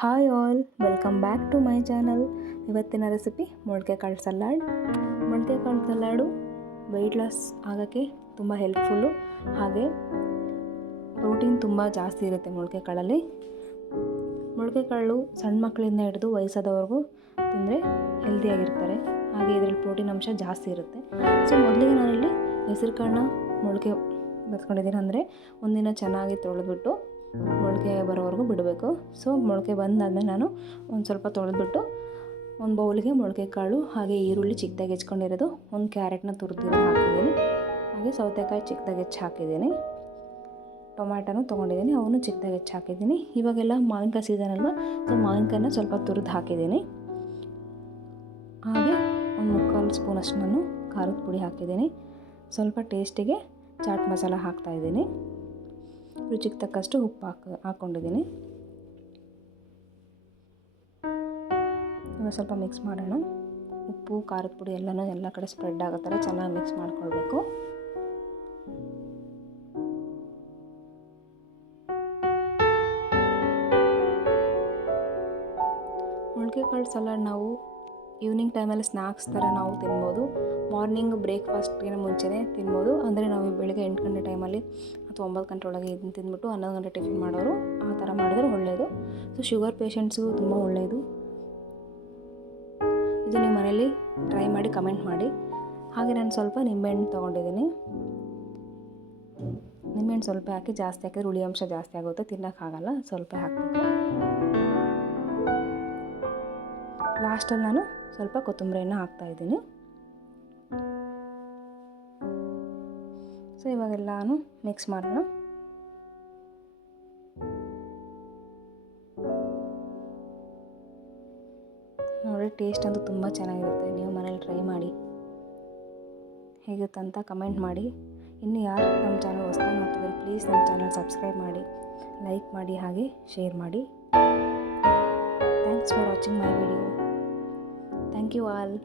Hi all, welcome back to my channel. ಇವತ್ತಿನ recipe ಮೊಳಕೆ ಕಾಳು ಸಲಾಡ್. ಮೊಳಕೆ ಕಾಳು ಸಲಾಡು ವೆಯ್ಟ್ ಲಾಸ್ ಆಗೋಕ್ಕೆ ತುಂಬ ಹೆಲ್ಪ್ಫುಲ್ಲು, ಹಾಗೆ ಪ್ರೋಟೀನ್ ತುಂಬ ಜಾಸ್ತಿ ಇರುತ್ತೆ ಮೊಳಕೆ ಕಾಳಲ್ಲಿ. ಮೊಳಕೆ ಕಾಳು ಸಣ್ಣ ಮಕ್ಕಳಿಂದ ಹಿಡಿದು ವಯಸ್ಸಾದವ್ರಿಗೂ ತಿಂದರೆ ಹೆಲ್ದಿಯಾಗಿರ್ತಾರೆ, ಹಾಗೆ ಇದರಲ್ಲಿ ಪ್ರೋಟೀನ್ ಅಂಶ ಜಾಸ್ತಿ ಇರುತ್ತೆ. ಸೊ ಮೊದಲಿಗೆ ನಾನಿಲ್ಲಿ ಹೆಸರು ಕಾಳನ್ನ ಮೊಳಕೆ ಬರ್ಸ್ಕೊಂಡಿದ್ದೀನಿ. ಅಂದರೆ ಒಂದಿನ ಚೆನ್ನಾಗಿ ತೊಳೆದ್ಬಿಟ್ಟು ಮೊಳಕೆ ಬರೋವರೆಗೂ ಬಿಡಬೇಕು. ಸೊ ಮೊಳಕೆ ಬಂದಾದಮೇಲೆ ನಾನು ಒಂದು ಸ್ವಲ್ಪ ತೊಳೆದ್ಬಿಟ್ಟು ಒಂದು ಬೌಲಿಗೆ ಮೊಳಕೆ ಕಾಳು, ಹಾಗೆ ಈರುಳ್ಳಿ ಚಿಕ್ಕದಾಗಿ ಹೆಚ್ಕೊಂಡಿರೋದು, ಒಂದು ಕ್ಯಾರೆಟ್ನ ತುರಿದಿರೋದು ಹಾಕಿದ್ದೀನಿ, ಹಾಗೆ ಸೌತೆಕಾಯಿ ಚಿಕ್ಕದಾಗಿ ಹೆಚ್ಚಿ ಹಾಕಿದ್ದೀನಿ, ಟೊಮ್ಯಾಟೊನೂ ತೊಗೊಂಡಿದ್ದೀನಿ, ಅವನು ಚಿಕ್ಕದಾಗಿ ಹೆಚ್ಚಿ ಹಾಕಿದ್ದೀನಿ. ಇವಾಗೆಲ್ಲ ಮಾವಿನಕಾಯಿ ಸೀಸನ್ ಅಲ್ವಾ, ಸೊ ಮಾವಿನಕಾಯಿನ ಸ್ವಲ್ಪ ತುರಿದು ಹಾಕಿದ್ದೀನಿ. ಹಾಗೆ ಒಂದು 3/4 ಸ್ಪೂನಷ್ಟು ನಾನು ಖಾರದ ಪುಡಿ ಹಾಕಿದ್ದೀನಿ. ಸ್ವಲ್ಪ ಟೇಸ್ಟಿಗೆ ಚಾಟ್ ಮಸಾಲ ಹಾಕ್ತಾಯಿದ್ದೀನಿ. ರುಚಿಗೆ ತಕ್ಕಷ್ಟು ಉಪ್ಪು ಹಾಕ್ಕೊಂಡಿದ್ದೀನಿ. ಇವಾಗ ಸ್ವಲ್ಪ ಮಿಕ್ಸ್ ಮಾಡೋಣ. ಉಪ್ಪು ಖಾರದ ಪುಡಿ ಎಲ್ಲ ಕಡೆ ಸ್ಪ್ರೆಡ್ ಆಗೋ ಥರ ಚೆನ್ನಾಗಿ ಮಿಕ್ಸ್ ಮಾಡ್ಕೊಳ್ಬೇಕು. ಮೊಳಕೆ ಕಾಳು ಸಲಾಡ್ ನಾವು ಈವ್ನಿಂಗ್ ಟೈಮಲ್ಲಿ ಸ್ನ್ಯಾಕ್ಸ್ ಥರ ನಾವು ತಿನ್ಬೋದು. ಮಾರ್ನಿಂಗ್ ಬ್ರೇಕ್ಫಾಸ್ಟ್ಗೆ ಮುಂಚೆನೇ ತಿನ್ಬೋದು. ಅಂದರೆ ನಾವು ಬೆಳಗ್ಗೆ 8 ಗಂಟೆ ಟೈಮಲ್ಲಿ ಅಥವಾ 9 ಗಂಟೆ ಒಳಗೆ ಇದನ್ನು ತಿಂದ್ಬಿಟ್ಟು 11 ಗಂಟೆ ಟಿಫಿನ್ ಮಾಡೋರು ಆ ಥರ ಮಾಡಿದ್ರೆ ಒಳ್ಳೆಯದು. ಸೊ ಶುಗರ್ ಪೇಷಂಟ್ಸ್ಗೂ ತುಂಬ ಒಳ್ಳೆಯದು. ಇದು ನೀವು ಮನೇಲಿ ಟ್ರೈ ಮಾಡಿ ಕಮೆಂಟ್ ಮಾಡಿ. ಹಾಗೆ ನಾನು ಸ್ವಲ್ಪ ನಿಂಬೆಹಣ್ಣು ತೊಗೊಂಡಿದ್ದೀನಿ. ನಿಂಬೆಹಣ್ಣು ಸ್ವಲ್ಪ ಹಾಕಿ, ಜಾಸ್ತಿ ಹಾಕಿದ್ರೆ ಹುಳಿ ಅಂಶ ಜಾಸ್ತಿ ಆಗುತ್ತೆ, ತಿನ್ನೋಕ್ಕಾಗಲ್ಲ, ಸ್ವಲ್ಪ ಹಾಕಬೇಕು. ಲಾಸ್ಟಲ್ಲಿ ನಾನು ಸ್ವಲ್ಪ ಕೊತ್ತಂಬರಿಯನ್ನು ಹಾಕ್ತಾಯಿದ್ದೀನಿ. ಸೊ ಇವಾಗೆಲ್ಲನೂ ಮಿಕ್ಸ್ ಮಾಡೋಣ. ನೋಡಿ, ಟೇಸ್ಟ್ ಅಂತೂ ತುಂಬ ಚೆನ್ನಾಗಿರುತ್ತೆ. ನೀವು ಮನೇಲಿ ಟ್ರೈ ಮಾಡಿ, ಹೇಗುತ್ತಂತ ಕಮೆಂಟ್ ಮಾಡಿ. ಇನ್ನು ಯಾರು ನಮ್ಮ ಚಾನಲ್ ಹೊಸದಾಗಿ ನೋಡ್ತಿದ್ದಾರೆ, ಪ್ಲೀಸ್ ನಮ್ಮ ಚಾನಲ್ ಸಬ್ಸ್ಕ್ರೈಬ್ ಮಾಡಿ, ಲೈಕ್ ಮಾಡಿ, ಹಾಗೆ ಶೇರ್ ಮಾಡಿ. Thanks for watching my video. Thank you all.